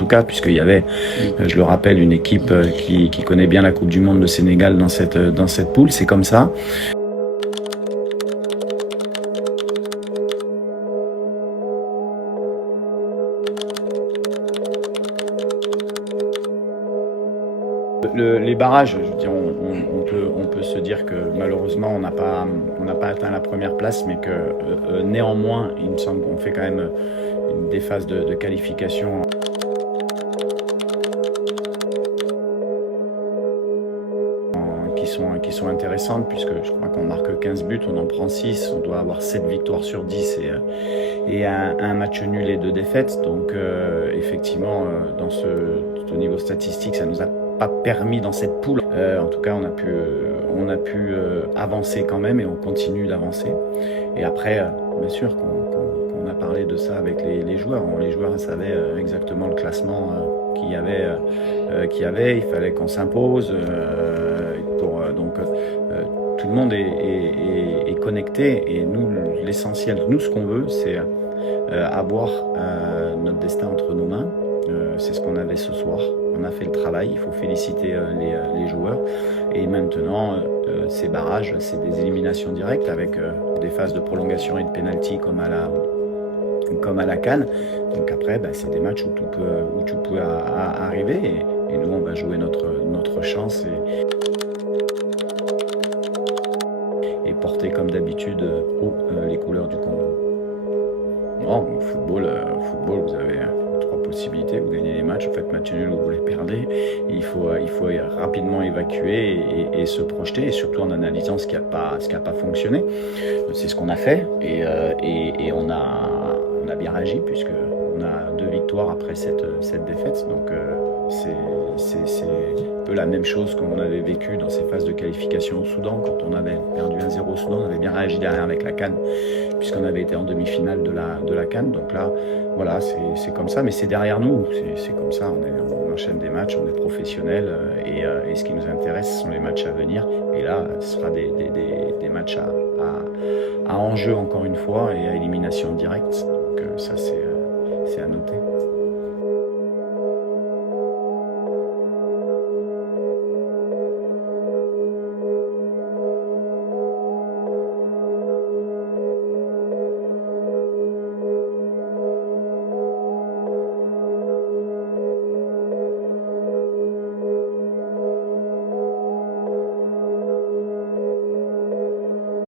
tout cas, puisqu'il y avait, je le rappelle, une équipe qui connaît bien la Coupe du Monde, le Sénégal, dans cette poule. C'est comme ça. Les barrages, je veux dire, on peut se dire que malheureusement on n'a pas atteint la première place, mais que néanmoins, il me semble qu'on fait quand même des phases de qualification qui sont intéressantes, puisque je crois qu'on marque 15 buts, on en prend 6, on doit avoir 7 victoires sur 10 et un match nul et 2 défaites. Donc effectivement, au niveau statistique, ça nous a pas permis dans cette poule. En tout cas, on a pu avancer quand même, et on continue d'avancer. Et après, bien sûr qu'on a parlé de ça avec les joueurs. Les joueurs savaient exactement le classement qu'il y avait. Il fallait qu'on s'impose. Donc tout le monde est connecté, et nous, l'essentiel, nous, ce qu'on veut, c'est avoir notre destin entre nos mains. C'est ce qu'on avait ce soir. On a fait le travail, il faut féliciter les joueurs. Et maintenant, ces barrages, c'est des éliminations directes avec des phases de prolongation et de pénalty comme à la CAN. Donc après, c'est des matchs où tout peut arriver. Et nous, on va jouer notre chance et porter comme d'habitude haut les couleurs du Congo. Non, au football, vous avez 3 possibilités. Vous gagnez les matchs, vous faites match nul ou vous les perdez. Il faut rapidement évacuer et se projeter, et surtout en analysant ce qui n'a pas fonctionné. C'est ce qu'on a fait, et on a bien réagi, puisqu'on a 2 victoires après cette défaite. Donc c'est un peu la même chose qu'on avait vécu dans ces phases de qualification au Soudan. Quand on avait perdu 1-0 au Soudan, on avait bien réagi derrière avec la CAN, puisqu'on avait été en demi-finale de la CAN. Donc là, voilà, c'est comme ça, mais c'est derrière nous, c'est comme ça, on enchaîne des matchs, on est professionnels, et ce qui nous intéresse, ce sont les matchs à venir. Et là, ce sera des matchs à enjeu, encore une fois, et à élimination directe. Donc ça, c'est à noter.